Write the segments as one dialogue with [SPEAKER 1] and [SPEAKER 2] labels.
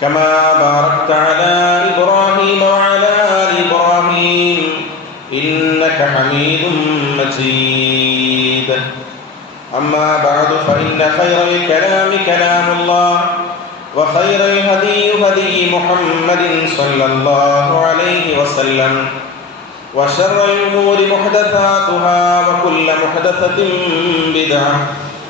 [SPEAKER 1] كما باركت على إبراهيم وعلى آل إبراهيم إنك حميد مجيد. أما بعد فإن خير الكلام كلام الله وخير الهدي هدي محمد صلى الله عليه وسلم وشر الأمور محدثاتها وكل محدثة بدعة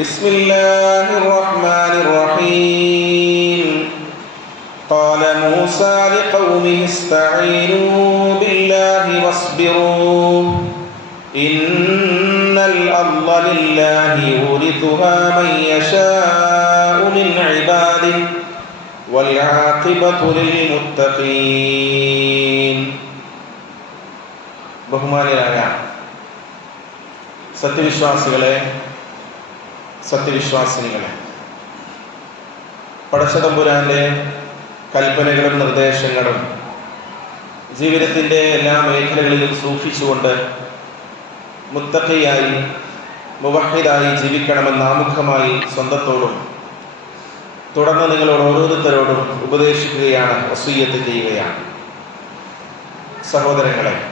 [SPEAKER 1] بسم الله الرحمن الرحيم قال موسى لقومه استعينوا بالله واصبروا إن الأرض لله يورثها من يشاء من عباده والعاقبة للمتقين ബഹുമാനിയായ സത്യവിശ്വാസികളെ സത്യവിശ്വാസിനികളെ. പടച്ചതമ്പുരാന്റെ കൽപ്പനകളും നിർദ്ദേശങ്ങളും ജീവിതത്തിന്റെ എല്ലാ മേഖലകളിലും സൂക്ഷിച്ചുകൊണ്ട് മുത്തഖയായി മുവഹിദായി ജീവിക്കണമെന്ന് ആമുഖമായി സ്വന്തത്തോടും തുടർന്ന് നിങ്ങളോട് ഓരോരുത്തരോടും ഉപദേശിക്കുകയാണ് വസൂയത്ത് ചെയ്യുകയാണ്. സഹോദരങ്ങളെ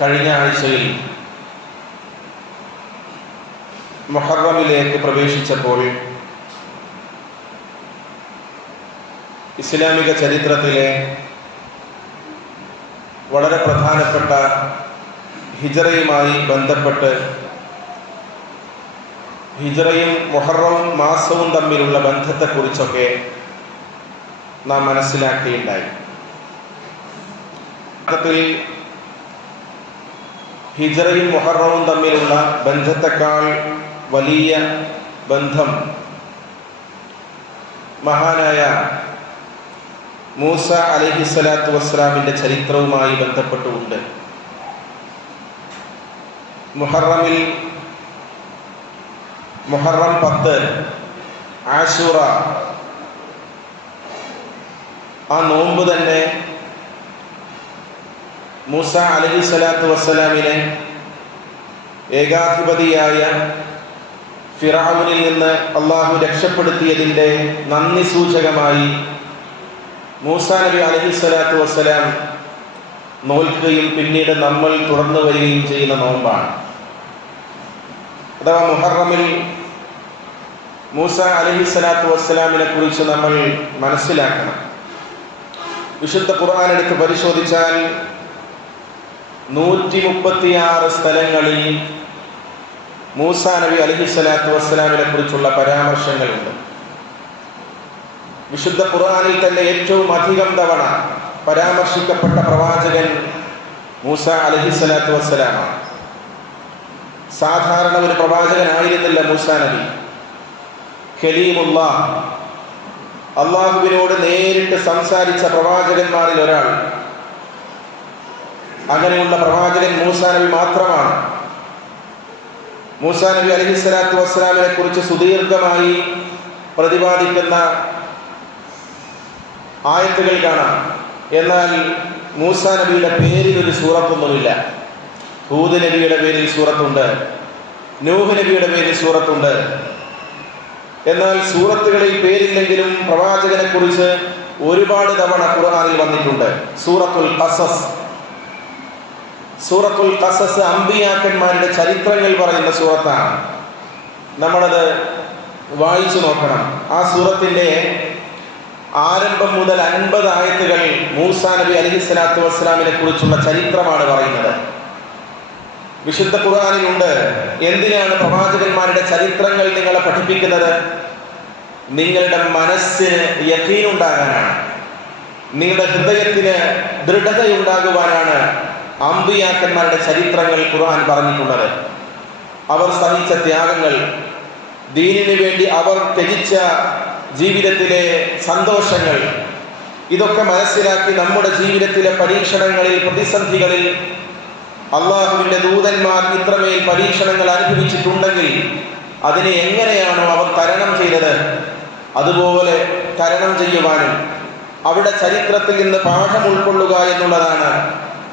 [SPEAKER 1] കഴിഞ്ഞ ആഴ്ചയിൽ മൊഹറമിലേക്ക് പ്രവേശിച്ചപ്പോൾ ഇസ്ലാമിക ചരിത്രത്തിലെ വളരെ പ്രധാനപ്പെട്ട ഹിജറയുമായി ബന്ധപ്പെട്ട് ഹിജറയും മൊഹറവും മാസവും തമ്മിലുള്ള ബന്ധത്തെക്കുറിച്ചൊക്കെ നാം മനസ്സിലാക്കിയുണ്ടായി ത്തിൽ ഹിജറയും മൊഹറവും തമ്മിലുള്ള ബന്ധത്തെക്കാൾ വലിയ ബന്ധം. മഹാനായ മൂസ അലഹി സ്വലാത്തു വസ്സലാമിന്റെ ചരിത്രവുമായി ബന്ധപ്പെട്ടുകൊണ്ട് മുഹറമിൽ മുഹറം പത്ത് ആശൂറ ആ നോമ്പ് തന്നെ മൂസ അലഹി സ്വലാത്തു വസ്സലാമിനെ ഏകാധിപതിയായ ഫിറാവുനിൽ നിന്ന് അള്ളാഹു രക്ഷപ്പെടുത്തിയതിന്റെ നന്ദി സൂചകമായി മൂസ നബി അലഹി സ്വലാത്തു വസ്സലാം നോൽക്കുകയും പിന്നീട് നമ്മൾ തുറന്നു വരികയും ചെയ്യുന്ന നോമ്പാണ്. അഥവാ മുഹറമിൽ മൂസ അലഹി സ്വലാത്തു വസ്സലാമിനെ കുറിച്ച് നമ്മൾ മനസ്സിലാക്കണം. വിശുദ്ധ ഖുർആൻ എടുത്ത് പരിശോധിച്ചാൽ നൂറ്റി മുപ്പത്തിയാറ് സ്ഥലങ്ങളിൽ മൂസ നബി അലഹി സ്വലാത്തു വസ്സലാമിനെ കുറിച്ചുള്ള പരാമർശങ്ങളുണ്ട്. വിശുദ്ധ ഖുർആാനിൽ തന്നെ ഏറ്റവും അധികം തവണ പരാമർശിക്കപ്പെട്ട പ്രവാചകൻ മൂസ അലഹി സ്വലാത്തു വസ്സലാമാണ്. സാധാരണ ഒരു പ്രവാചകനായിരുന്നില്ല മൂസ നബി. ഖലീമുള്ള അള്ളാഹുവിനോട് നേരിട്ട് സംസാരിച്ച പ്രവാചകന്മാരിൽ ഒരാൾ. അങ്ങനെയുള്ള പ്രവാചകൻ മൂസ നബി മാത്രമാണ്. മൂസ നബി അലഹി സ്വലാത്തു വസ്സലാമിനെ കുറിച്ച് സുദീർഘമായി പ്രതിപാദിക്കുന്ന ആയത്തുകൾ കാണാം. എന്നാൽ മൂസ നബിയുടെ പേരിൽ ഒരു സൂറത്തൊന്നുമില്ല. ഹൂദ് നബിയുടെ പേരിൽ സൂറത്തുണ്ട്. നൂഹ് നബിയുടെ പേരിൽ സൂറത്തുണ്ട്. എന്നാൽ സൂറത്തുകളിൽ പേരില്ലെങ്കിലും പ്രവാചകനെ കുറിച്ച് ഒരുപാട് തവണ ഖുർആാനിൽ വന്നിട്ടുണ്ട്. സൂറത്തുൽ ഖസസ്. സൂറത്തുൽ കസസ് അമ്പിയാക്കന്മാരുടെ ചരിത്രങ്ങൾ പറയുന്ന സൂറത്താണ്. നമ്മളത് വായിച്ചു നോക്കണം. ആ സൂറത്തിന്റെ ആരംഭം മുതൽ അൻപത് ആയത്തുകൾ മൂസ നബി അലഹി സ്വലാത്തു വസ്സലാമിനെ കുറിച്ചുള്ള ചരിത്രമാണ് പറയുന്നത്. വിശുദ്ധ ഖുർആാനിലുണ്ട്. എന്തിനാണ് പ്രവാചകന്മാരുടെ ചരിത്രങ്ങൾ നിങ്ങളെ പഠിപ്പിക്കുന്നത്? നിങ്ങളുടെ മനസ്സിന് യക്കീനുണ്ടാകാനാണ്. നിങ്ങളുടെ ഹൃദയത്തിന് ദൃഢതയുണ്ടാകുവാനാണ് അമ്പിയാക്കന്മാരുടെ ചരിത്രങ്ങൾ ഖുർആൻ പറഞ്ഞിട്ടുള്ളത്. അവർ സഹിച്ച ത്യാഗങ്ങൾ ദീനിനു വേണ്ടി അവർ ത്യജിച്ച ജീവിതത്തിലെ സന്തോഷങ്ങൾ ഇതൊക്കെ മനസ്സിലാക്കി നമ്മുടെ ജീവിതത്തിലെ പരീക്ഷണങ്ങളിൽ പ്രതിസന്ധികളിൽ അള്ളാഹുവിന്റെ ദൂതന്മാർ ഇത്രമേൽ പരീക്ഷണങ്ങൾ അനുഭവിച്ചിട്ടുണ്ടെങ്കിൽ അതിനെ എങ്ങനെയാണോ അവർ തരണം ചെയ്തത് അതുപോലെ തരണം ചെയ്യുവാനും അവിടെ ചരിത്രത്തിൽ നിന്ന് പാഠം ഉൾക്കൊള്ളുക എന്നുള്ളതാണ്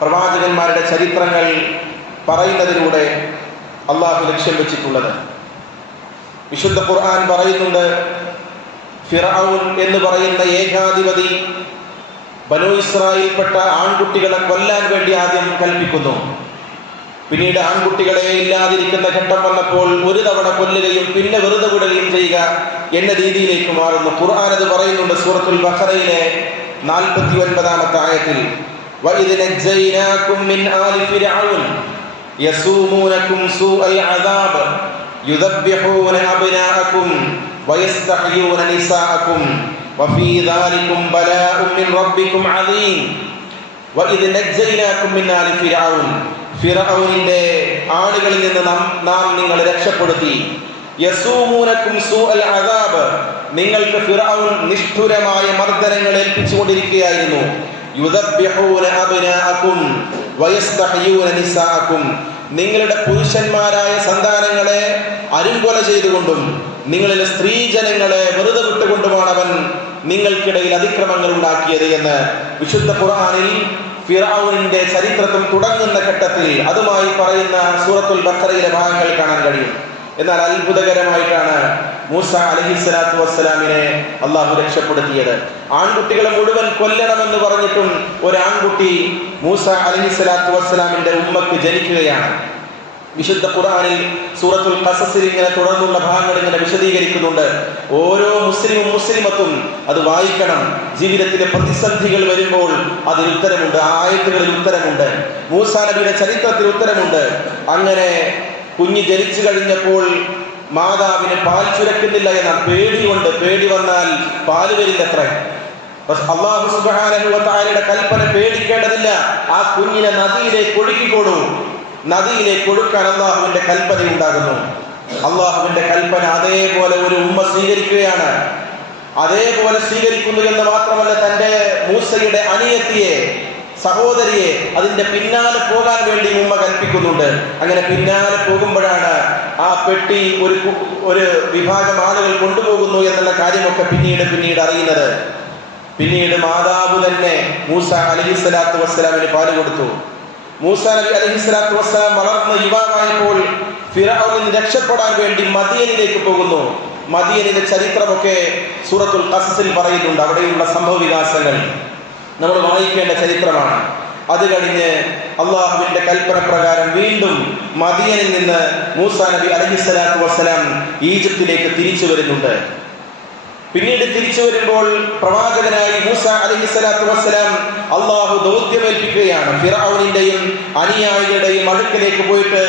[SPEAKER 1] പ്രവാചകന്മാരുടെ ചരിത്രങ്ങൾ പറയുന്നതിലൂടെ അള്ളാഹു ലക്ഷ്യം വെച്ചിട്ടുള്ളത്. വിശുദ്ധ ഖുർആൻ പറയുന്നുണ്ട് ഫിറൌൻ എന്ന് പറയുന്ന ഏകാധിപതി ബനു ഇസ്രായിൽപ്പെട്ട ആൺകുട്ടികളെ കൊല്ലാൻ വേണ്ടി ആദ്യം കൽപ്പിക്കുന്നു. പിന്നീട് ആൺകുട്ടികളെ ഇല്ലാതിരിക്കുന്ന ഘട്ടം വന്നപ്പോൾ ഒരു തവണ കൊല്ലുകയും പിന്നെ വെറുതെ വിടുകയും ചെയ്യുക എന്ന രീതിയിലേക്ക് മാറുന്നു. ഖുർആൻ അത് പറയുന്നുണ്ട് സൂറത്തുൽ ബഖറയിലെ നാൽപ്പത്തി ഒൻപതാമത്തെ ആയത്തിൽ. وَإِذْ نَجَّيْنَاكُمْ مِنْ آلِ فِرْعَوْنَ يَسُومُونَكُمْ سُوءَ الْعَذَابِ يُذَبِّحُونَ أَبْنَاءَكُمْ وَيَسْتَحْيُونَ نِسَاءَكُمْ وَفِي ذَلِكُمْ بَلَاءٌ مِّن رَبِّكُمْ عَظِيمٌ وَإِذْ نَجَّيْنَاكُمْ مِنْ آلِ فِرْعَوْنَ ഫിറൌനിന്റെ ആളുകളിൽ നിന്ന് നാം നാം നിങ്ങളെ രക്ഷപ്പെടുത്തി യസൂമൂനക്കും സൂഅൽ അദാബ് നിങ്ങൾക്ക് ഫിറഔൻ നിഷ്ഠുരമായ മർദ്ദനങ്ങൾ ഏൽപ്പിച്ചുകൊണ്ടിരിക്കുകയായിരുന്നു നിങ്ങളുടെ പുരുഷന്മാരായ സന്താനങ്ങളെ അരുംകൊല ചെയ്തുകൊണ്ടും നിങ്ങളിലെ സ്ത്രീജനങ്ങളെ വെറുതെ വിട്ടുകൊണ്ടുമാണ് അവൻ നിങ്ങൾക്കിടയിൽ അതിക്രമങ്ങൾ ഉണ്ടാക്കിയത് എന്ന് വിശുദ്ധ ഖുർആനിൽ ഫിറാവുനിന്റെ ചരിത്രത്തിൽ തുടങ്ങുന്ന ഘട്ടത്തിൽ അതുമായി പറയുന്ന സൂറത്തുൽ ബക്കറയിലെ ഭാഗങ്ങൾ കാണാൻ കഴിയും. എന്നാൽ അത്ഭുതകരമായിട്ടാണ് മൂസ അലഹിസ്വലാത്തു വസ്സലാമിനെ അള്ളാഹു രക്ഷപ്പെടുത്തിയത്. ആൺകുട്ടികളെ മുഴുവൻ കൊല്ലണമെന്ന് പറഞ്ഞിട്ടും ഒരാൺകുട്ടി മൂസ അലഹിസ്വലാത്തു വസ്സലാമിന്റെ ഉമ്മക്ക് ജനിക്കുകയാണ്. വിശുദ്ധ ഖുർആനിൽ സൂറത്തുൽ ഖസസിൽ ഇങ്ങനെ തുടർന്നുള്ള ഭാഗങ്ങൾ ഇങ്ങനെ വിശദീകരിക്കുന്നുണ്ട്. ഓരോ മുസ്ലിമും മുസ്ലിമത്തും അത് വായിക്കണം. ജീവിതത്തിലെ പ്രതിസന്ധികൾ വരുമ്പോൾ അതിൽ ഉത്തരമുണ്ട്. ആ ആയത്തുകളിൽ ഉത്തരമുണ്ട്. മൂസാ നബിയുടെ ചരിത്രത്തിൽ ഉത്തരമുണ്ട്. അങ്ങനെ കുഞ്ഞ് ജനിച്ചു കഴിഞ്ഞപ്പോൾ മാതാവിന് പാൽ ചുരക്കുന്നില്ല എന്ന പേടി കൊണ്ട് പേടി വന്നാൽ പാൽ വരില്ലത്ര. അള്ളാഹു തആലയുടെ കൽപ്പന പേടിക്കേണ്ടതില്ല. ആ കുഞ്ഞിനെ നദിയിലേക്ക് ഒഴുക്കിക്കൊടു നദിയിലേക്ക് ഒഴുക്കാൻ അള്ളാഹുവിന്റെ കൽപ്പന ഉണ്ടാകുന്നു അള്ളാഹുവിന്റെ കൽപ്പന അതേപോലെ ഒരു ഉമ്മ സ്വീകരിക്കുകയാണ്. അതേപോലെ സ്വീകരിക്കുന്നു എന്ന് മാത്രമല്ല തന്റെ മൂസയുടെ അനിയത്തിയെ സഹോദരിയെ അതിന്റെ പിന്നാലെ പോകാൻ വേണ്ടി ഉമ്മ കൽപ്പിക്കുന്നുണ്ട്. അങ്ങനെ പിന്നാലെ പോകുമ്പോഴാണ് ആ പെട്ടി ഒരു ഒരു വിഭാഗം ആളുകൾ കൊണ്ടുപോകുന്നു എന്നുള്ള കാര്യമൊക്കെ പിന്നീട് പിന്നീട് അറിയുന്നത്. പിന്നീട് മാതാവ് തന്നെ മൂസ അലഹിസ്ലാത്തു വസ്സലാമിന് പാൽ കൊടുത്തു. മൂസ നബി അലഹിസ്ലാത്തു വസ്സലാം വളർന്ന യുവാവായപ്പോൾ നിന്ന് രക്ഷപ്പെടാൻ വേണ്ടി മദിയനിലേക്ക് പോകുന്നു. മദിയനിലെ ചരിത്രമൊക്കെ സൂറത്തുൽ കസസിൽ പറയുന്നുണ്ട്. അവിടെയുള്ള സംഭവ വികാസങ്ങൾ നമ്മൾ വായിക്കേണ്ട ചരിത്രമാണ്. അത് കഴിഞ്ഞ് അള്ളാഹുവിന്റെ കൽപ്പന പ്രകാരം വീണ്ടും മദിയനിൽ നിന്ന് മൂസാ നബി അലഹിസ്സലാത്തു വസ്സലാം ഈജിപ്തിലേക്ക് തിരിച്ചു വരുന്നുണ്ട്. പിന്നീട് തിരിച്ചു വരുമ്പോൾ പ്രവാചകനായി മൂസ അലഹി സ്വലാത്തു വസ്സലാം അള്ളാഹു ദൗത്യമേൽപ്പിക്കുകയാണ്. ഫിറാവുനിന്റെയും അനുയായികളുടെയും അടുക്കലേക്ക് പോയിട്ട്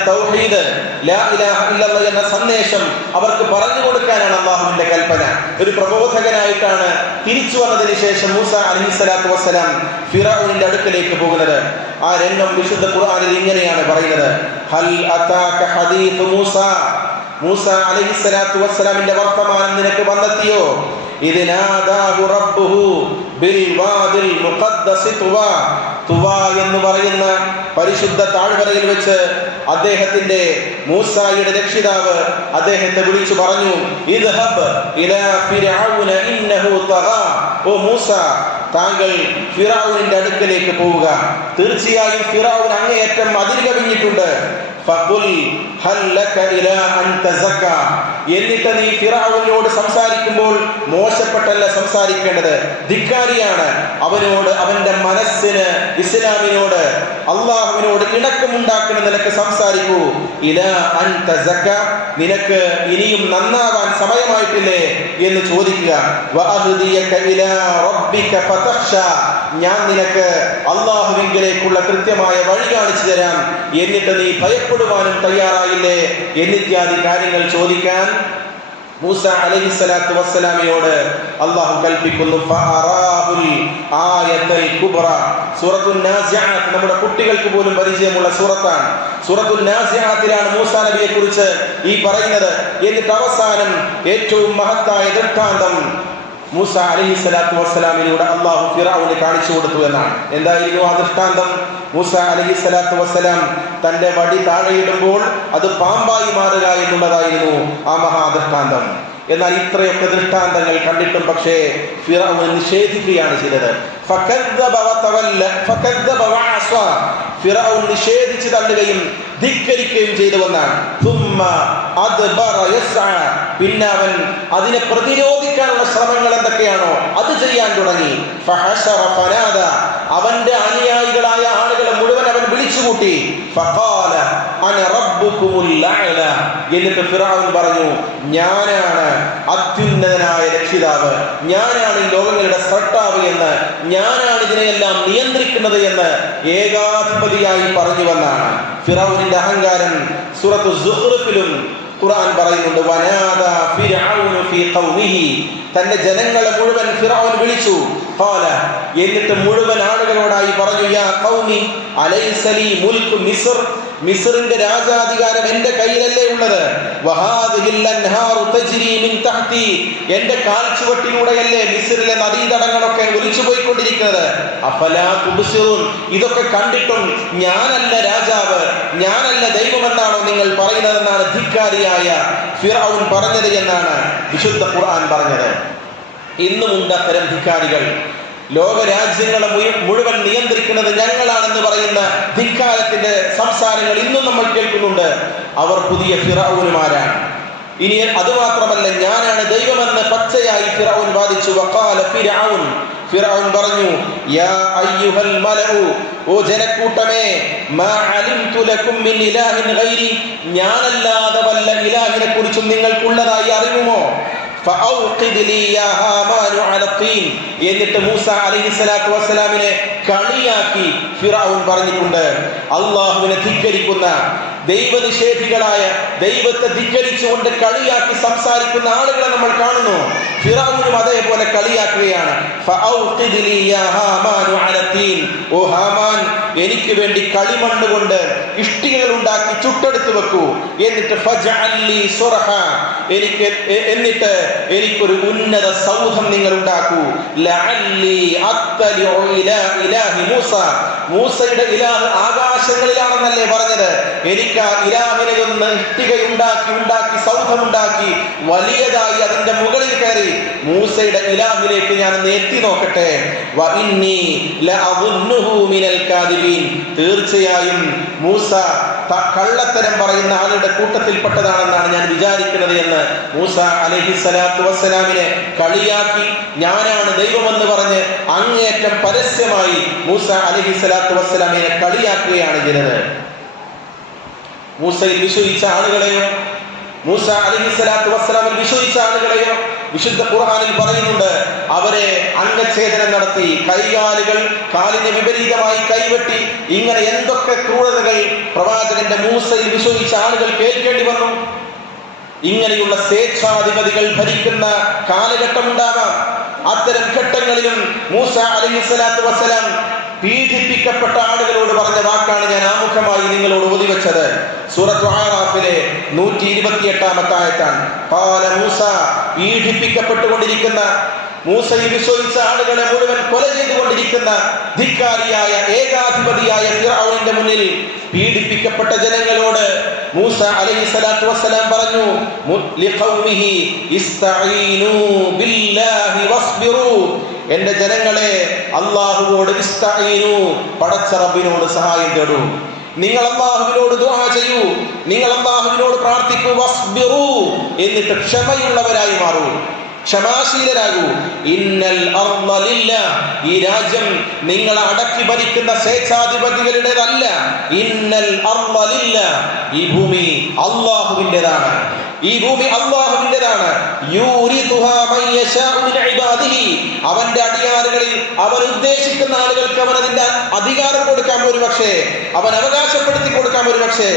[SPEAKER 1] അള്ളാഹുവിന്റെ തൗഹീദ് എന്ന സന്ദേശം അവർക്ക് പറഞ്ഞു കൊടുക്കാനാണ് അള്ളാഹുവിന്റെ കൽപ്പന. ഒരു പ്രബോധകനായിട്ടാണ് തിരിച്ചു വന്നതിന് ശേഷം മൂസ അലഹി സ്വലാത്തു വസ്സലാം ഫിറൌനിന്റെ അടുക്കലേക്ക് പോകുന്നത്. ആ രംഗം വിശുദ്ധ ഖുർആനിൽ ഇങ്ങനെയാണ് പറയുന്നത്. ഹൽ അതാക ഹദീഥു മൂസ? മൂസ അലൈഹിസ്സലാത്തു വസ്സലാമിന്റെ വർത്തമാനം നിനക്ക് വന്നെത്തിയോ? ഇതിനാദാഹു റബ്ബുഹു ബിൽ വാദിൽ മുഖദ്ദസി തുവ. തുവ എന്ന് പറയുന്ന പരിശുദ്ധ താഴ്വരയിൽ വെച്ച് അദ്ദേഹത്തിന്റെ മൂസായുടെ രക്ഷിതാവ് അദ്ദേഹത്തെ വിളിച്ചു പറഞ്ഞു ഓ മൂസ താങ്കൾ ഫിറാവുവിന്റെ അടുക്കലേക്ക് പോവുക. തീർച്ചയായും ഫിറൌൻ അങ്ങേയറ്റം അതിര് കവിഞ്ഞിട്ടുണ്ട് എന്നിട്ട് നീ ഫിറാവുനോട് സംസാരിക്കുമ്പോൾ മോശപ്പെട്ടല്ല സംസാരിക്കേണ്ടത്. ധിക്കാരിയാണ്. അവനോട് അവന്റെ മനസ്സിന് ഇസ്ലാമിനോട് അള്ളാഹുവിനോട് ഇണക്കമുണ്ടാക്കുന്ന നിനക്ക് സംസാരിക്കൂ. ഇലാ അൻ നിനക്ക് ഇനിയും നന്നാവാൻ സമയമായിട്ടില്ലേ എന്ന് ചോദിക്കുക. ഞാൻ നിനക്ക് അള്ളാഹുവിങ്കിലേക്കുള്ള കൃത്യമായ വഴി കാണിച്ചു തരാം. എന്നിട്ട് നീ ഭയപ്പെടുവാനും തയ്യാറായില്ലേ? എന്നിത്യാദി കാര്യങ്ങൾ ചോദിക്കാൻ മൂസ അലൈഹി സ്വലാത്തു വസ്സലാമിയോട് അള്ളാഹു കൽപ്പിക്കുന്നു നമ്മുടെ കുട്ടികൾക്ക് പോലും പരിചയമുള്ള സൂറത്താണ്. സൂറത്തുൻ നാസിഹാത്തിലാണ് മൂസ നബിയെ കുറിച്ച് ഈ പറയുന്നത്. എന്നിട്ട് അവസാനം ഏറ്റവും മഹത്തായ ദൃഷ്ടാന്തം മൂസ അലഹി സ്വലാത്തു വസ്സലാമിലൂടെ അള്ളാഹു ഫിറൌന് കാണിച്ചു കൊടുത്തു എന്നാണ്. എന്തായിരുന്നു ആ ദൃഷ്ടാന്തം? മൂസ അലഹി സ്വലാത്തു വസ്സലാം തന്റെ വടി താഴെയിടുമ്പോൾ അത് പാമ്പായി മാറുക എന്നുള്ളതായിരുന്നു ആ മഹാദൃഷ്ടാന്തം എന്നാൽ ഇത്രയൊക്കെ ദൃഷ്ടാന്തങ്ങൾ കണ്ടിട്ടും പക്ഷേ ഫിറൌൻ നിഷേധിക്കുകയാണ് ചെയ്തത്. ഫിറഔൻ നിഷേധിച്ചു തള്ളുകയും ധിക്കരിക്കുകയും ചെയ്തുവെന്നാണ് പിന്നെ അവൻ അതിനെ പ്രതിരോധിക്കാനുള്ള ശ്രമങ്ങൾ എന്തൊക്കെയാണോ അത് ചെയ്യാൻ തുടങ്ങി. അവന്റെ അനുയായികളായ ആളുകളെ മുഴുവൻ അവൻ വിളിച്ചുകൂട്ടി. എന്നിട്ട് ഫിറഔൻ പറഞ്ഞു ഞാനാണ് അത്യുന്നതനായ രക്ഷിതാവ്. ഞാനാണ് ഈ ലോകങ്ങളുടെ സൃഷ്ടാവ് എന്ന്. ഞാനാണ് ഇതിനെയെല്ലാം നിയന്ത്രിക്കുന്നത് എന്ന് ഏകാധിപതിയായി പറഞ്ഞു വന്നാണ്. ഫിറാവുനിന്റെ അഹങ്കാരം സൂറത്തു സുഹൃത്തിലും ഖുർആൻ പറയുന്നുണ്ട് വനാദ ഫിർഔനു ഫീ ഖൗമിഹി. തന്റെ ജനങ്ങളെ മുഴുവൻ ഫിർഔൻ വിളിച്ചു. ഖാല എന്നിട്ട് മുഴുവൻ ആളുകളോടായി പറഞ്ഞു യാ ഖൗമി അലൈസ ലീ മിസ്ർ. മിസ്റിന്റെ രാജാധികാരം എന്റെ കയ്യിലല്ലേ ഉള്ളത്? എന്റെ കാൽച്ചുവട്ടിലൂടെയല്ലേ മിസറിലെ നദീതടങ്ങളൊക്കെ ഒലിച്ചു പോയിക്കൊണ്ടിരിക്കുന്നത് ഇതൊക്കെ കണ്ടിട്ടും ഞാനല്ല രാജാവ്. ഞാനല്ല ദൈവമെന്നാണോ നിങ്ങൾ പറയുന്നതെന്നാണ് ധിക്കാരിയായ ഫിറഔൻ പറഞ്ഞത് എന്നാണ് വിശുദ്ധ ഖുർആൻ പറഞ്ഞത്. ഇന്നുമുണ്ട് അത്തരം ധിക്കാരികൾ. ലോകരാജ്യങ്ങളെ മുഴുവൻ നിയന്ത്രിക്കുന്നത് ഞങ്ങളാണെന്ന് പറയുന്ന ധിക്കാരത്തിന്റെ സംസാരങ്ങൾ ഇന്നും നമ്മൾ കേൾക്കുന്നുണ്ട്. അവർ പുതിയ ഫിറൌനുമാരാണ്. ഇനി അതുമാത്രമല്ല ഞാനാണ് ദൈവമെന്ന് പച്ചയായി ഫിറൌൻ വാദിച്ചു. വക്കാല ഫിറൌൻ. ഫിറൌൻ പറഞ്ഞു യാ അയ്യുഹൽ മലഉ ഓ ജനക്കൂട്ടമേ മാ അലിംതു ലക്കും മിൻ ഇലാഹിൻ ഗൈരി. ഞാനല്ലാതെ വല്ല ഇലാഹിനെ കുറിച്ചും നിങ്ങൾക്കുള്ളതായി അറിവുമോ എന്നിട്ട് മൂസ അലൈഹി സ്വലാത്തു വസ്സലാമിനെ കളിയാക്കി ഫിറാവുൻ പറഞ്ഞിട്ടുണ്ട്. അള്ളാഹുവിനെ ധിക്കരിക്കുന്ന ദൈവനിഷേധികളായ ദൈവത്തെ ധിക്കരിച്ചുകൊണ്ട് കളിയാക്കി സംസാരിക്കുന്ന ആളുകളെ നമ്മൾ കാണുന്നു. ഫിറാവിനും അതേപോലെ കളിയാക്കുകയാണ്. ഓ ഹാമാൻ എനിക്ക് വേണ്ടി കളിമണ്ണ് കൊണ്ട് ഇഷ്ടികകൾ ഉണ്ടാക്കി ചുട്ടെടുത്ത് വെക്കൂ. എന്നിട്ട് എനിക്ക് എന്നിട്ട് എനിക്കൊരു ഉന്നത സൗധം നിങ്ങൾ ഉണ്ടാക്കൂ. മൂസയുടെ ഇലാഹ് ആകാശങ്ങളിലാണെന്നല്ലേ പറഞ്ഞത്? എനിക്ക് ഒന്ന് ഇഷ്ടികയുണ്ടാക്കി ഉണ്ടാക്കി സൗധമുണ്ടാക്കി വലിയതായി അതിന്റെ മുകളിൽ കയറി മൂസയുടെ ഇലാഹിലേക്ക് ഞാൻ എത്തി നോക്കട്ടെ. തീർച്ചയായും മൂസ കള്ളത്തരം പറയുന്ന ആളുടെ കൂട്ടത്തിൽപ്പെട്ടതാണെന്നാണ് ഞാൻ വിചാരിക്കുന്നത് എന്ന് മൂസ അലഹി സ്വലാത്തു വസ്സലാമിനെ കളിയാക്കി ഞാനാണ് ദൈവമെന്ന് പറഞ്ഞ് അങ്ങേറ്റം പരസ്യമായി മൂസ അലഹി സ്വലാത്തു വസ്സലാമിനെ കളിയാക്കുകയാണ് ചെയ്തത്. മൂസയിൽ വിശ്വസിച്ച ആളുകളെയോ മൂസ അലഹി സ്വലാത്തു വസ്സലാമിൽ വിശ്വസിച്ച ആളുകളെയോ വിശുദ്ധ ഖുർആനിൽ പറയുന്നുണ്ട് അവരെ അംഗച്ഛേദനം നടത്തി കൈകാലുകൾ കാലിന് വിപരീതമായി കൈവെട്ടി ഇങ്ങനെ എന്തൊക്കെ ക്രൂരതകൾ പ്രവാചകന്റെ മൂസയിൽ വിശ്വസിച്ച ആളുകൾ കേൾക്കേണ്ടി വന്നു. ഇങ്ങനെയുള്ള സ്വേച്ഛാധിപതികൾ ഭരിക്കുന്ന കാലഘട്ടം ഉണ്ടാകാം അത്തരം ഘട്ടങ്ങളിലും മൂസ അലഹി സ്വലാത്തു വസ്സലാം പീഡിപ്പിക്കപ്പെട്ട ആളുകളോട് പറഞ്ഞ വാക്കാണ് ഞാൻ ആമുഖമായി നിങ്ങളോട് ഓതിവെച്ചത് സൂറത്ത് ആറാഫിലെ നൂറ്റി ഇരുപത്തി എട്ടാമത്തെ ആയത്താണ്. പാല മൂസ പീഡിപ്പിക്കപ്പെട്ടുകൊണ്ടിരിക്കുന്ന മൂസയിൽ വിശ്വസിച്ച ആളുകളെ മുഴുവൻ കൊല ചെയ്തുകൊണ്ടിരിക്കുന്ന ധിക്കാരിയായ ഏകാധിപതിയായ ഫിറഔനിന്റെ മുന്നിൽ പീഡിപ്പിക്കപ്പെട്ട ജനങ്ങളോട് മൂസ അലൈഹി സ്വലാത്തു വസ്സലാം പറഞ്ഞു ലിഖൗമിഹി ഇസ്തഈനു ബില്ലാഹി വസ്ബിറൂ. എന്റെ ജനങ്ങളെ അള്ളാഹുവോട് പടച്ചറബിനോട് സഹായം തേടൂ. നിങ്ങൾ അള്ളാഹുവിനോട് ദുആ ചെയ്യൂ. നിങ്ങൾ അള്ളാഹുവിനോട് പ്രാർത്ഥിക്കൂ. വസ്ബിറൂ. എന്നിട്ട് ക്ഷമയുള്ളവരായി മാറൂ. ക്ഷമാശീലരാകൂ. ഇന്നൽ അർള ലില്ലാ. ഈ രാജ്യം നിങ്ങൾ അടക്കി ഭരിക്കുന്ന സ്വേച്ഛാധിപതികളുടേതല്ല. ഇന്നൽ അർള ലില്ലാ. ഈ ഭൂമി അള്ളാഹുവിന്റെതാണ്. ഈ ഭൂമി അള്ളാഹുവിന്റെതാണ്. അവന്റെ അടിയാറുകളിൽ അവൻ ഉദ്ദേശിക്കുന്ന ആളുകൾക്ക് അവൻ അതിന്റെ അധികാരം കൊടുക്കാൻ ഒരു പക്ഷേ അവൻ അവകാശപ്പെടുത്തി കൊടുക്കാൻ ഒരു പക്ഷേ.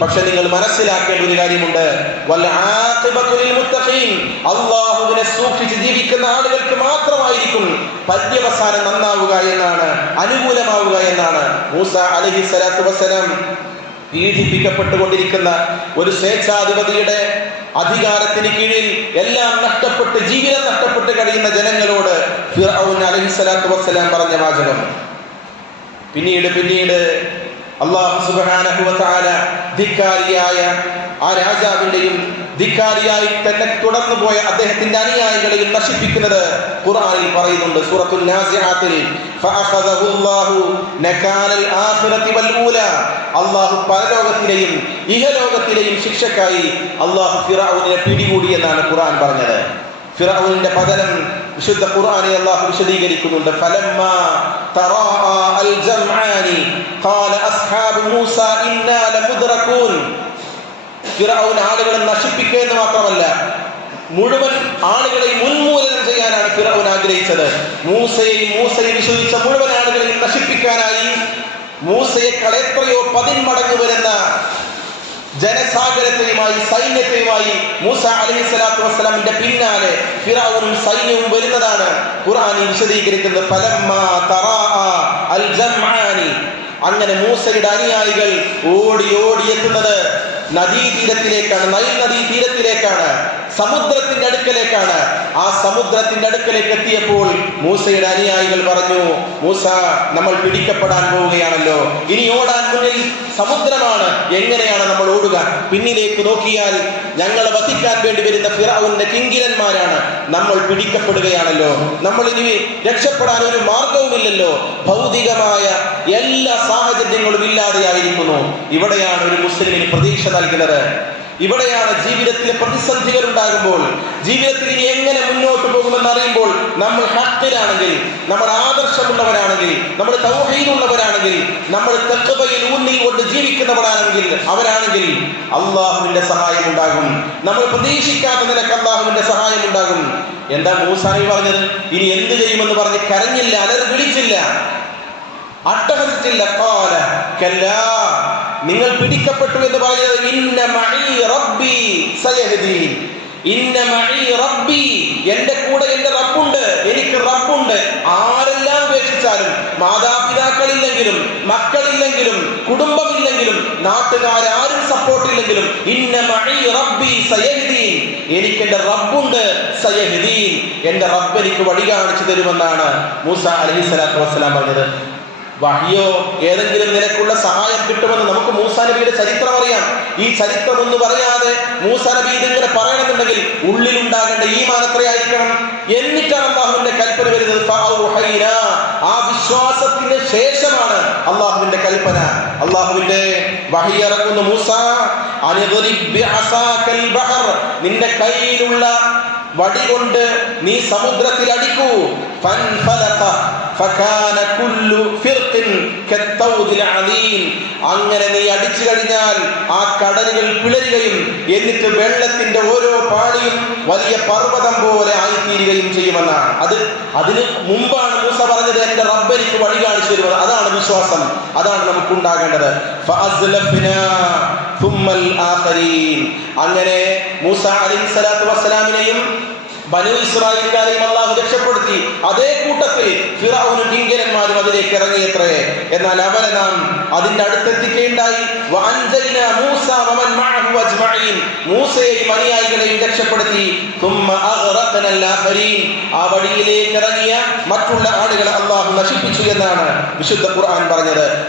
[SPEAKER 1] പക്ഷെ നിങ്ങൾ മനസ്സിലാക്കേണ്ട ഒരു കാര്യമുണ്ട്. അള്ളാഹുവിനെ സൂക്ഷിച്ച് ജീവിക്കുന്ന ആളുകൾക്ക് മാത്രമായിരിക്കും പര്യവസാനം നന്നാവുക എന്നാണ് അനുകൂലമാവുക എന്നാണ് മൂസ അലഹി സ്വലാത്തു വസ്സലാം പീഡിപ്പിക്കപ്പെട്ടുകൊണ്ടിരിക്കുന്ന ഒരു സ്വേച്ഛാധിപതിയുടെ അധികാരത്തിന് കീഴിൽ എല്ലാം നഷ്ടപ്പെട്ട് ജീവിതം നഷ്ടപ്പെട്ട് കഴിയുന്ന ജനങ്ങളോട് അലഹി സ്വലാത്തു വസ്സലാം പറഞ്ഞ വാചകം. പിന്നീട് പിന്നീട് അള്ളാഹു സുബ്ഹാനഹു വതആല ധിക്കാരിയായ ആ രാജാവിന്റെയും ധിക്കാരിയായി തന്നെ തുടർന്നു പോയ അദ്ദേഹത്തിന്റെ അനുയായികളെയും നശിപ്പിക്കുന്നത് ഖുർആനിൽ പറയുന്നുണ്ട്. സൂറത്തുൽ നാസിആത്തിൽ നകാലൽ ആഖിറതി വൽ ഊല. അല്ലാഹു പരലോകത്തിലെയും ഇഹലോകത്തിലെയും ശിക്ഷക്കായി അല്ലാഹു ഫിറഔനെ പിടികൂടി എന്നാണ് ഖുർആൻ പറഞ്ഞത്. ഫിറഔനിന്റെ പതനം വിശുദ്ധ ഖുർആനെ അല്ലാഹു വിശദീകരിക്കുന്നുണ്ട്. ഫലമ്മ തറാഅ അൽ ജംആനി ഖാല അസ്ഹാബു മൂസ ഇന്നാ ലമുദ്റകൂൻ. ഫിറഔൻ ആളുകളെ നശിപ്പിക്കുക എന്ന് മാത്രമല്ല മുഴുവൻ ആളുകളെയും ഉന്മൂലനം ചെയ്യാനാണ് ഫിറൌൻ ആഗ്രഹിച്ചത്. മൂസയെ മൂസയെ വിശ്വസിച്ച മുഴുവൻ ആളുകളെയും നശിപ്പിക്കാനായി മൂസയെ എത്രയോ പതിന്മടങ്ങ് വരുന്ന ജനസാഗരത്തെയുമായി സൈന്യത്തെയുമായി മൂസ അലൈഹി സ്വലാത്തു വസ്സലാമിന്റെ പിന്നാലെ ഫിറൗനും സൈന്യവും വരുന്നതാണ് ഖുർആനിൽ വിശദീകരിക്കുന്നത് അങ്ങനെ മൂസയുടെ അനുയായികൾ ഓടി ഓടി എത്തുന്നത് നദീതീരത്തിലേക്കാണ് നൈ നദീ തീരത്തിലേക്കാണ് സമുദ്രത്തിന്റെ അടുക്കലേക്കാണ്. ആ സമുദ്രത്തിന്റെ അടുക്കലേക്ക് എത്തിയപ്പോൾ മൂസയുടെ അനുയായികൾ പറഞ്ഞു മൂസ നമ്മൾ പിടിക്കപ്പെടാൻ പോവുകയാണല്ലോ. ഇനി ഓടാൻ മുന്നിൽ സമുദ്രമാണ്. എങ്ങനെയാണ് നമ്മൾ ഓടുക? പിന്നിലേക്ക് നോക്കിയാൽ ഞങ്ങളെ വധിക്കാൻ വേണ്ടി വരുന്ന ഫിറാവുന്റെ കിങ്കിരന്മാരാണ്. നമ്മൾ പിടിക്കപ്പെടുകയാണല്ലോ. നമ്മൾ ഇനി രക്ഷപ്പെടാൻ ഒരു മാർഗവുമില്ലല്ലോ ഭൗതികമായ എല്ലാ സാഹചര്യങ്ങളും ഇല്ലാതെയായിരിക്കുന്നു. ഇവിടെയാണ് ഒരു മുസ്ലിമിന് പ്രതീക്ഷ നൽകുന്നത്. ഇവിടെയാണ് ജീവിതത്തിലെ പ്രതിസന്ധികൾ ഉണ്ടാകുമ്പോൾ ജീവിതത്തിൽ ഇനി എങ്ങനെ മുന്നോട്ട് പോകുമെന്ന് അറിയുമ്പോൾ നമ്മൾ ഹക്കിലാണെങ്കിൽ നമ്മൾ ആദർശമുള്ളവരാണെങ്കിൽ നമ്മൾ തൗഹീദുള്ളവരാണെങ്കിൽ നമ്മൾ തെക്കുപയിൽ ഊന്നി കൊണ്ട് ജീവിക്കുന്നവരാണെങ്കിൽ അവരാണെങ്കിൽ അള്ളാഹുവിന്റെ സഹായം ഉണ്ടാകും. നമ്മൾ പ്രതീക്ഷിക്കാത്ത നിലയ്ക്ക് അള്ളാഹുവിന്റെ സഹായം ഉണ്ടാകും. എന്താ മൂസാനി പറഞ്ഞത്? ഇനി എന്ത് ചെയ്യുമെന്ന് പറഞ്ഞ് കരഞ്ഞില്ല അലർ വിളിച്ചില്ല. അട്ടഹസിച്ചില്ല ഖാല കല്ലാ നിങ്ങൾ പിടിക്കപ്പെട്ടു എന്ന് പറയുന്നത് ഇന്ന മഈ റബ്ബി സയഹദി. ഇന്ന മഈ റബ്ബി എന്റെ കൂടെ എന്റെ റബ്ബുണ്ട് എനിക്ക് റബ്ബുണ്ട്. ആരെല്ലാം ഉപേക്ഷിച്ചാലും മാതാപിതാക്കളില്ലെങ്കിലും മക്കളില്ലെങ്കിലും കുടുംബമില്ലെങ്കിലും നാട്ടുകാരും സപ്പോർട്ട് ഇല്ലെങ്കിലും ഇന്ന മഈ റബ്ബി സയഹദീൻ എനിക്ക് എന്റെ റബ്ബുണ്ട് സയഹദീൻ എന്റെ റബ്ബ് എനിക്ക് വഴി കാണിച്ചു തരുമെന്നാണ് മൂസ അലഹി സ്വലാത്തു വസ്സലാം പറഞ്ഞത്. വഹിയോ ഏതെങ്കിലും നിലക്കുള്ള സഹായം കിട്ടുമെന്ന് നമുക്ക് മൂസാനബിയുടെ ചരിത്രം അറിയാം. ഈ ചരിത്രം ഒന്ന് പറയാതെ മൂസാ നബി ഇതിങ്ങനെ പറയണമെന്നുണ്ടെങ്കിൽ ഉള്ളിലുണ്ടാകേണ്ട ഈ മാനത്രയായിരിക്കണം എന്നിട്ടാണ് അള്ളാഹുവിന്റെ കൽപ്പന വരുന്നത്. ആ വിശ്വാസത്തിന് ശേഷമാണ് അള്ളാഹുവിന്റെ കൽപ്പന. അള്ളാഹുവിന്റെ വഹി മൂസ. നിന്റെ കയ്യിലുള്ള വടി കൊണ്ട് നീ സമുദ്രത്തിൽ അടിക്കൂ. ഫകാന കുല്ലു ഫിർഖിൻ കത്തൗദിൽ അദീം അങ്ങനെ നീ അടിച്ചു കഴിഞ്ഞാൽ ആ കടലുകൾ പിളരുകയും എന്നിട്ട് വെള്ളത്തിന്റെ ഓരോ പാളിയും വലിയ പർവതം പോലെ ആയിത്തീരുകയും ചെയ്യുമെന്നാണ്. അത് അതിന് മുമ്പാണ് മൂസ പറഞ്ഞത് എന്റെ റബ്ബ് എനിക്ക് വഴി കാണിച്ചു തരുന്നത് അതാണ് വിശ്വാസം. അതാണ് നമുക്ക് ഉണ്ടാകേണ്ടത് അങ്ങനെ മൂസ അലൈഹി സ്വലാത്തു വസ്സലാമിനെയും ബനു ഇസ്രായേലുകാരെയും അള്ളാഹു രക്ഷപ്പെടുത്തി അതേ കൂട്ടത്തിൽ ഫിറൌന് കിങ്കരന്മാർ പ്രവാചകന്മാരും അതിലേക്ക് ഇറങ്ങിയത്രേ. എന്നാൽ അവനെ നാം അതിന്റെ അടുത്തെത്തിക്കേണ്ടായി. മൂസയെയും അനുയായികളെയും രക്ഷപ്പെടുത്തി. ആ വഴിയിലേക്ക് ഇറങ്ങിയ മറ്റുള്ള ആളുകൾ അള്ളാഹു നശിപ്പിച്ചു എന്നാണ് വിശുദ്ധ ഖുർആൻ പറഞ്ഞത്.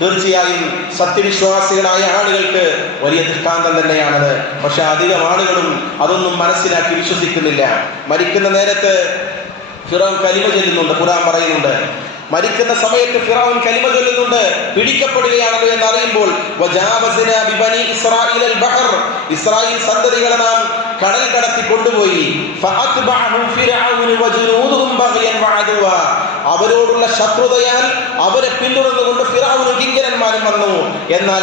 [SPEAKER 1] തീർച്ചയായും സത്യവിശ്വാസികളായ ആളുകൾക്ക് വലിയ ദൃഷ്ടാന്തം തന്നെയാണത്. പക്ഷെ അധികം ആളുകളും അതൊന്നും മനസ്സിലാക്കി വിശ്വസിക്കുന്നില്ല. മരിക്കുന്ന നേരത്ത് ഫിറോൻ കലിമ ചൊല്ലുന്നുണ്ട് ഖുറാൻ പറയുന്നുണ്ട്. മരിക്കുന്ന സമയത്ത് ഫിറോൻ കലിമ ചൊല്ലുന്നുണ്ട് പിടിക്കപ്പെടുകയാണല്ലോ എന്ന് അറിയുമ്പോൾ ഇസ്രായീൽ സന്തതികളെ നാം കടൽ കടത്തി കൊണ്ടുപോയി. അവരോടുള്ള ശത്രുതയാൽ അവരെ പിന്തുടർന്നുകൊണ്ട് ഫിറാവുനും കിങ്കരന്മാരും വന്നു. എന്നാൽ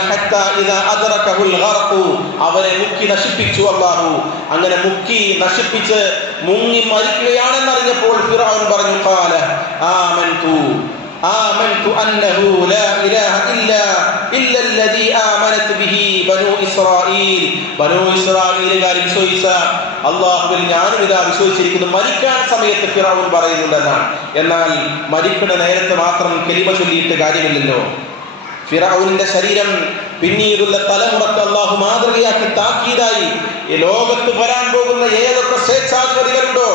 [SPEAKER 1] അവരെ മുക്കി നശിപ്പിച്ചു അള്ളാഹു അങ്ങനെ മുക്കി നശിപ്പിച്ച് മുങ്ങി മരിക്കുകയാണെന്നറിഞ്ഞപ്പോൾ ഫിറഔൻ പറഞ്ഞു ഖാല ആമൻതു آمنت أنه لا إله إلا إلا الذي آمنت به بنو إسرائيل بنو إسرائيل കാര്യം വിശ്വസിച്ച അള്ളാഹുവിൽ ഞാനും ഇതാ വിശ്വസിച്ചിരിക്കുന്നു മരിക്കാൻ സമയത്ത് ഫിറൗൻ പറയുന്നുണ്ടെന്നാണ് എന്നാൽ മരിക്കുന്ന നേരത്ത് മാത്രം കെലിമ ചൊല്ലിയിട്ട് കാര്യമില്ലല്ലോ ഫിറൗനിന്റെ ശരീരം പിന്നീടുള്ള തലമുറയ്ക്ക് അള്ളാഹു മാതൃകയാക്കി താക്കീതായി. ഈ ലോകത്ത് വരാൻ പോകുന്ന ഏതൊക്കെ സ്വേച്ഛാധിപതികളുണ്ടോ?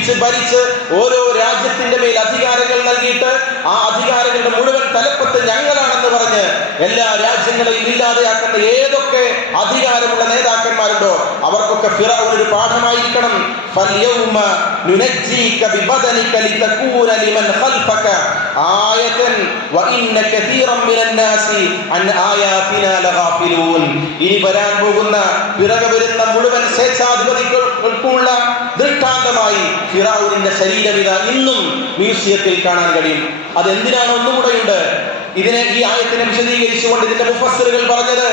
[SPEAKER 1] ഭിന്നിപ്പിച്ച് ഭരിച്ച് ഓരോ രാജ്യത്തിന്റെ മേൽ അധികാരങ്ങൾ നൽകിയിട്ട് ആ അധികാരങ്ങളുടെ മുഴുവൻ തലപ്പത്ത് ഞങ്ങളാണെന്ന് പറഞ്ഞ് എല്ലാ രാജ്യങ്ങളെയും ഇല്ലാതെയാക്കുന്ന ഏതൊക്കെ അധികാരമുള്ള നേതാക്കന്മാരുണ്ടോ അവർക്കൊക്കെ ഫിറൗൻ ഒരു പാഠമായിരിക്കണം فَالْيَوْمَ نُنَجِّيكَ بِبَدَنِكَ لِتَكُونَ لِمَنْ خَلْفَكَ آيَةً وَإِنَّ كَثِيرًا مِنَ النَّاسِ عَنْ آيَاتِنَا لَغَافِلُونَ ഇനി വരാൻ പോകുന്ന പിറകെ വരുന്ന മുഴുവൻ സ്വേച്ഛാധിപതികൾക്കുമുള്ള ദൃഷ്ടാന്തമായി ഫിറൗനിന്റെ ശരീരം ഇതാ ഇന്നും മ്യൂസിയത്തിൽ കാണാൻ കഴിയും. അതെന്തിനാണ് ഒന്നുകൂടെയുണ്ട്? ഇതിനെ ഈ ആയത്തിനെ വിശദീകരിച്ചുകൊണ്ട് ഇതിന്റെ മുഫസ്സറുകൾ പറഞ്ഞത്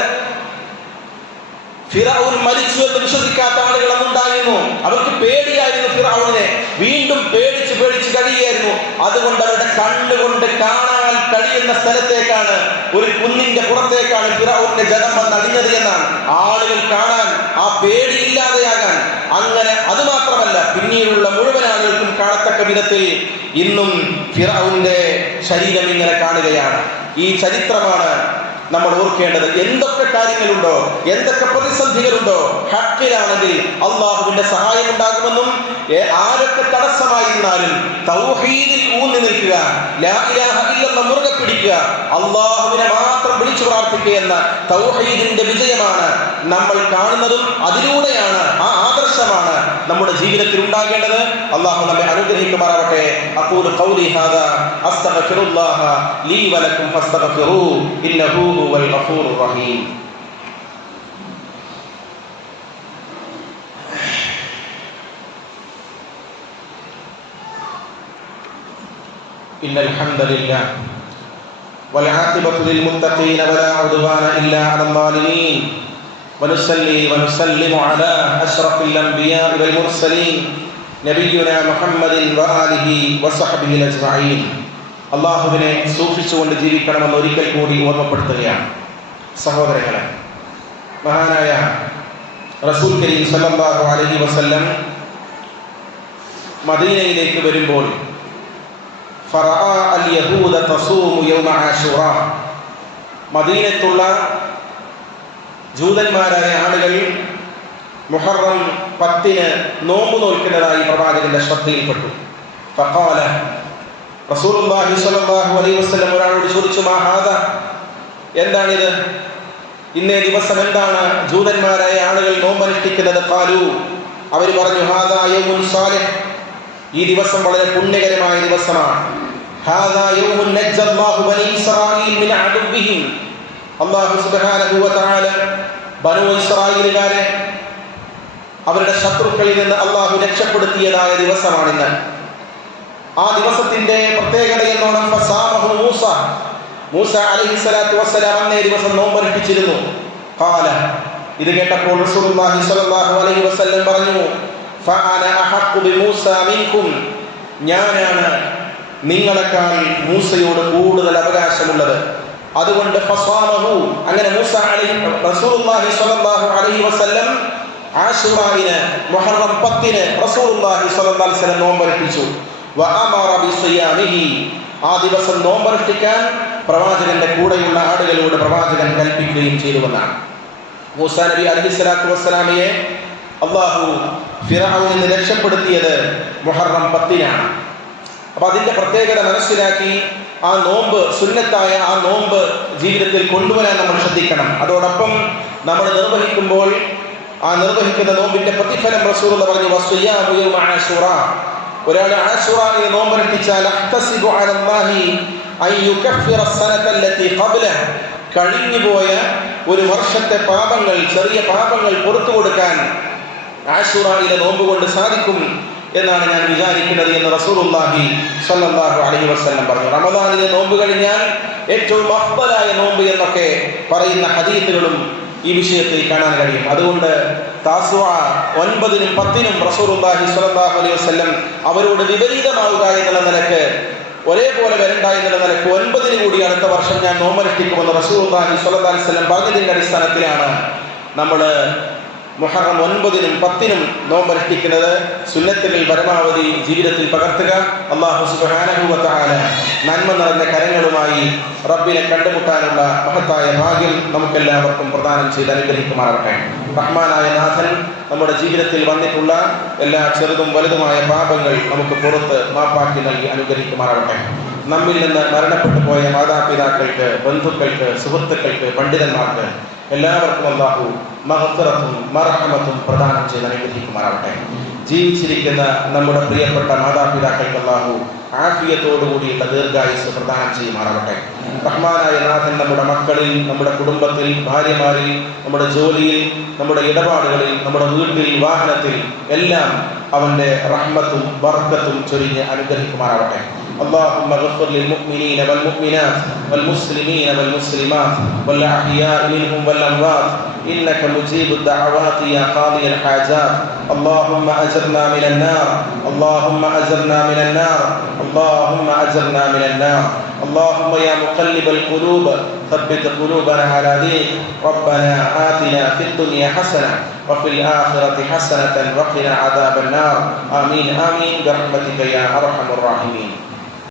[SPEAKER 1] ഫിറാവുൻ മരിച്ചു എന്ന് വിശ്വസിക്കാത്ത ആളുകൾ അന്നുണ്ടായിരുന്നു. അവർക്ക് പേടിയായിരുന്നു ഫിറാവുനെ. വീണ്ടും പേടിച്ച് പേടിച്ച് കഴിയുകയായിരുന്നു. അതുകൊണ്ട് അവരുടെ കണ്ണുകൊണ്ട് കാണാൻ കഴിയുന്ന സ്ഥലത്തേക്കാണ് ഒരു കുന്നിന്റെ പുറത്തേക്കാണ് ഫിറാവുന്റെ ജനം വന്ന് അടിഞ്ഞത് എന്നാണ്. ആളുകൾ കാണാൻ ആ പേടിയില്ലാതെയാകാൻ അങ്ങനെ അത് മാത്രമല്ല പിന്നീടുള്ള കാണത്തക്ക വിധത്തിൽ ഇന്നും ഫിറൗന്റെ ശരീരം ഇങ്ങനെ കാണുകയാണ്. ഈ ചരിത്രമാണ് നമ്മൾ ഓർക്കേണ്ടത്. എന്തൊക്കെ കാര്യങ്ങളുണ്ടോ എന്തൊക്കെ പ്രതിസന്ധികളുണ്ടോ ഹക്കിലാണെങ്കിൽ അള്ളാഹുവിന്റെ സഹായം ഉണ്ടാകുമെന്നും ആരൊക്കെ തടസ്സമായിരുന്നാലും തൗഹീദിൽ ഊന്നി നിൽക്കുക മുറുകെ പിടിക്കുക അള്ളാഹുവിനെ മാത്രം വിളിച്ചു പ്രാർത്ഥിക്കുക എന്ന തൗഹീദിന്റെ വിജയമാണ് നമ്മൾ കാണുന്നതും അതിലൂടെയാണ് ആ ആദർശമാണ് നമ്മുടെ ജീവിതത്തിൽ ഉണ്ടാകേണ്ടത് അള്ളാഹു നമ്മെ അനുഗ്രഹിക്കുമാറാവട്ടെ അഖൂലു ഖൗലി ഹാദാ അസ്തഗ്ഫിറുല്ലാഹ ലീ വലക്കും ഫസ്തഗ്ഫിറൂ ഇന്നഹു ഹുവൽ ഗഫൂറുർ റഹീം إن الحمد لله والعاقبة للمتقين ولا عدوان إلا على الظالمين ونصلي ونسلم على أشرف الأنبياء والمرسلين نبينا محمد وآله وصحبه أجمعين അള്ളാഹുവിനെ സൂക്ഷിച്ചുകൊണ്ട് ജീവിക്കണമെന്ന് ഒരിക്കൽ കൂടി ഓർമ്മപ്പെടുത്തുകയാണ് സഹോദരങ്ങളെ മഹാനായ റസൂൽ കരീം സല്ലല്ലാഹു അലൈഹി വസല്ലം മദീനയിലേക്ക് വരുമ്പോൾ ഫറഅ അൽ യഹൂദ തസൂമു യൗമ ആശുറ മദീനത്തുള്ള ജൂതന്മാരായ ആളുകൾ മുഹറം പത്തിന് നോമ്പ് നോൽക്കുന്നതായി പ്രവാചകന്റെ ശ്രദ്ധയിൽപ്പെട്ടു. ഫഖാല റസൂലുള്ളാഹി സ്വല്ലല്ലാഹു അലൈഹി വസല്ലം ഒരാളോട് ചോദിച്ചു മാ ഹാദ? എന്താണിത്? ഇന്നേ ദിവസം എന്താണ് ജൂതന്മാരായ ആളുകൾ നോമ്പനുഷ്ഠിക്കുന്നത്? കാലു അവർ പറഞ്ഞു ഹാദാ യൗമുൻ സാലിഹ്. ഈ ദിവസം വളരെ പുണ്യകരമായ ദിവസമാണ്. ഹാദാ യൗമുൻ നജ്ജല്ലാഹു ബനി ഇസ്രായീൽ മിൻ അദുവ്വിഹിം. അല്ലാഹു സുബ്ഹാനഹു വ തആല ബനു അവരുടെ ശത്രുക്കളിൽ നിന്ന് അള്ളാഹു രക്ഷപ്പെടുത്തിയതായ ദിവസമാണിന്ന്. ആ ദിവസത്തിന്റെ പ്രത്യേകത എന്നോണം മൂസ. മൂസ അന്നേ ദിവസം നോമ്പനുഷ്ഠിച്ചിരുന്നു ഖാല ഇത് കേട്ടപ്പോൾ റസൂലുള്ളാഹി സ്വല്ലല്ലാഹു അലൈഹി വസല്ലം പറഞ്ഞു ഫഅന അഹഖു മിൻകും. ഞാനാണ് നിങ്ങളെക്കാൾ മൂസയോട് കൂടുതൽ അവകാശമുള്ളത്. അതുകൊണ്ട് അങ്ങനെ മൂസ റസൂലുള്ളാഹി സ്വല്ലല്ലാഹു അലൈഹി വസല്ലം മുഹറം റസൂലുള്ളാഹി വസല്ലം നോമ്പനുഷ്ഠിച്ചു വഅമറ ആ ദിവസം നോമ്പനുഷ്ഠിക്കാൻ പ്രവാചകന്റെ കൂടെയുള്ള ആടുകളോട് പ്രവാചകൻ കൽപ്പിക്കുകയും ചെയ്തുവെന്നാണ് മൂസ നബി അലൈഹി സ്വലാത്തു വസ്സലാമയെ അള്ളാഹു ഫിറാവിൽ നിന്ന് രക്ഷപ്പെടുത്തിയത് മുഹറം പത്തിനാണ്. അപ്പൊ അതിന്റെ പ്രത്യേകത മനസ്സിലാക്കി ആ നോമ്പ് സുന്നത്തായ ആ നോമ്പ് ജീവിതത്തിൽ കൊണ്ടുവരാൻ നമ്മൾ ശ്രദ്ധിക്കണം. അതോടൊപ്പം നമ്മൾ നിർവഹിക്കുമ്പോൾ ആ നിർവഹിക്കുന്ന നോമ്പിന്റെ പ്രതിഫലം റസൂർ എന്ന് പറഞ്ഞു വസ്തുയാസുറ ഒരാൾ ആശുറ ഒരാൾ നോമ്പ് നോമ്പനുഷ്ഠിച്ചാൽ കഴിഞ്ഞുപോയ ഒരു വർഷത്തെ പാപങ്ങൾ ചെറിയ പാപങ്ങൾ പുറത്തു കൊടുക്കാൻ ആശുറയിലെ നോമ്പ് കൊണ്ട് സാധിക്കും. എന്നാണ് ഞാൻ വിചാരിക്കുന്നത് എന്ന് റസൂലുള്ളാഹി സ്വല്ലല്ലാഹു അലൈഹി വസല്ലം പറഞ്ഞു. റമദാനിലെ നോമ്പ് കഴിഞ്ഞാൽ ഏറ്റവും അഹ്ബലായ നോമ്പ് എന്നൊക്കെ പറയുന്ന ഹദീത്തുകളും ഈ വിഷയത്തിൽ കാണാൻ കഴിയും. അതുകൊണ്ട് ഒൻപതിനും പത്തിനും റസൂലുള്ളാഹി സ്വല്ലല്ലാഹു അലൈഹി വസല്ലം അവരോട് വിപരീതമാവുക എന്നുള്ള നിലയ്ക്ക് ഒരേപോലെ വരണ്ട എന്നുള്ള നിലയ്ക്ക് ഒൻപതിന് കൂടി അടുത്ത വർഷം ഞാൻ നോമനുഷ്ഠിക്കുമെന്ന് റസൂലുള്ളാഹി സ്വല്ലല്ലാഹു അലൈഹി വസല്ലം പറഞ്ഞതിന്റെ അടിസ്ഥാനത്തിലാണ് നമ്മൾ മുഹറം ഒൻപതിനും പത്തിനും നോമ്പനുഷ്ഠിക്കുന്നത് സുന്നത്തുകൾ പരമാവധി ജീവിതത്തിൽ പകർത്തുക. അള്ളാഹു സുബാനഹുവത്താല നന്മ നിറഞ്ഞ കരങ്ങളുമായി റബ്ബിനെ കണ്ടുമുട്ടാനുള്ള മഹത്തായ ഭാഗ്യം നമുക്കെല്ലാവർക്കും പ്രദാനം ചെയ്ത് അനുഗ്രഹിക്കുമാറട്ടെ റഹ്മാനായ നാഥൻ നമ്മുടെ ജീവിതത്തിൽ വന്നിട്ടുള്ള എല്ലാ ചെറുതും വലുതുമായ പാപങ്ങൾ നമുക്ക് പുറത്ത് മാപ്പാക്കി നൽകി അനുഗ്രഹിക്കുമാറട്ടെ നമ്മിൽ നിന്ന് മരണപ്പെട്ടു പോയ മാതാപിതാക്കൾക്ക് ബന്ധുക്കൾക്ക് സുഹൃത്തുക്കൾക്ക് പണ്ഡിതന്മാർക്ക് എല്ലാവർക്കും അള്ളാഹു മഹത്തറത്തും മറഹമത്തും പ്രദാനം ചെയ്ത് അനുഗ്രഹിക്കുമാറാവട്ടെ ജീവിച്ചിരിക്കുന്ന നമ്മുടെ പ്രിയപ്പെട്ട മാതാപിതാക്കൾക്ക് അള്ളാഹു ആഫിയത്തോടുകൂടിയുള്ള ദീർഘായുസ് പ്രദാനം ചെയ്യുമാറാവട്ടെ റഹ്മാനായ നാഥൻ നമ്മുടെ മക്കളിൽ നമ്മുടെ കുടുംബത്തിൽ ഭാര്യമാരിൽ നമ്മുടെ ജോലിയിൽ നമ്മുടെ ഇടപാടുകളിൽ നമ്മുടെ വീട്ടിൽ വാഹനത്തിൽ എല്ലാം അവൻ്റെ റഹ്മത്തും ബർക്കത്തും ചൊരിഞ്ഞ് അനുഗ്രഹിക്കുമാറാവട്ടെ اللهم اغفر للمؤمنين والمؤمنات والمسلمين والمسلمات والأحياء منهم والأموات إنك مجيب الدعوات يا قاضي الحاجات. اللهم أجرنا من النار. اللهم أجرنا من النار. اللهم أجرنا من النار. اللهم يا مقلب القلوب ثبت قلوبنا على دينك. ربنا آتنا في الدنيا حسنة وفي الآخرة حسنة وقنا عذاب النار. آمين آمين. برحمتك يا أرحم الراحمين.